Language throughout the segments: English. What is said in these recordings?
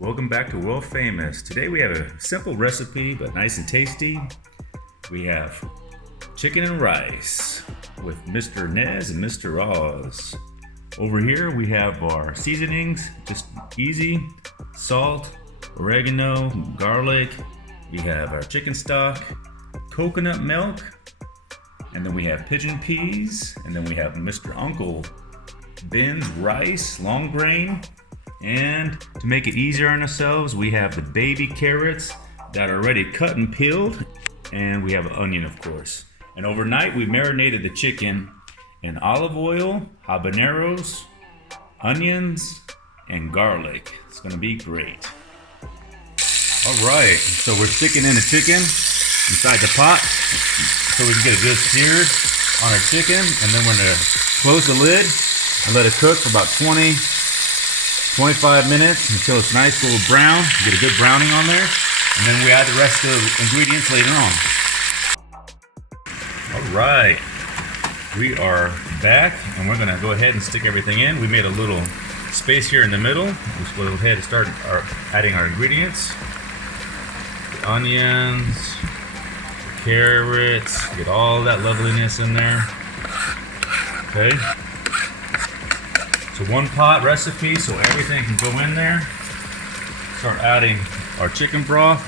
Welcome back to World Famous. Today we have a simple recipe but nice and tasty. We have chicken and rice with Mr. Nez and Mr. Oz. Over here we have our seasonings, just easy: salt, oregano, garlic. We have our chicken stock, coconut milk, and then we have pigeon peas, and then we have Mr. Uncle Ben's rice, long grain. And to make it easier on ourselves, we have the baby carrots that are already cut and peeled, and we have an onion, of course. And overnight we marinated the chicken in olive oil, habaneros, onions, and garlic. It's gonna be great. All right, so we're sticking in the chicken inside the pot so we can get a good sear on our chicken, and then we're gonna close the lid and let it cook for about 25 minutes until it's nice little brown. Get a good browning on there, and then we add the rest of the ingredients later on. All right, we are back, and we're gonna go ahead and stick everything in. We made a little space here in the middle. We'll go ahead and start adding our ingredients. The onions, the carrots, get all that loveliness in there. Okay. It's a one-pot recipe, so everything can go in there. Start adding our chicken broth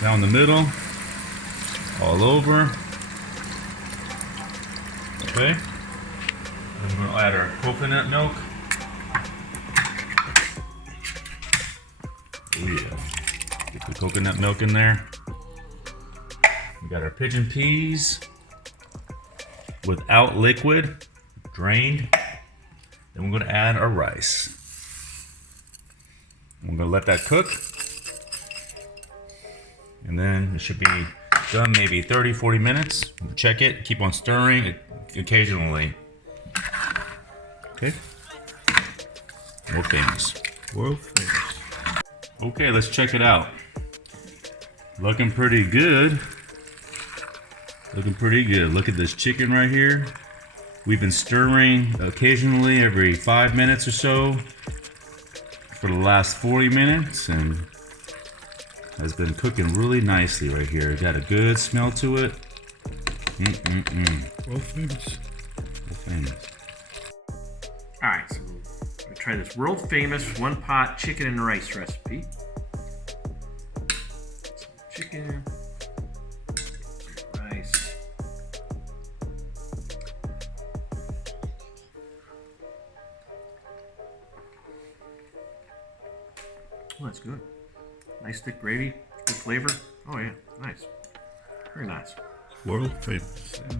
down the middle, all over. Okay. Then we're gonna add our coconut milk. Oh yeah. Get the coconut milk in there. We got our pigeon peas without liquid, drained. Then we're going to add our rice. We're going to let that cook. And then it should be done maybe 30-40 minutes. Check it. Keep on stirring occasionally. Okay. World famous. World famous. Okay, let's check it out. Looking pretty good. Looking pretty good. Look at this chicken right here. We've been stirring occasionally every 5 minutes or so for the last 40 minutes, and has been cooking really nicely right here. Got a good smell to it. World famous. World famous. Alright, so we're gonna try this world famous one-pot chicken and rice recipe. Chicken, rice. Oh, that's good. Nice thick gravy, good flavor. Oh yeah, nice. Very nice. World famous. Yeah.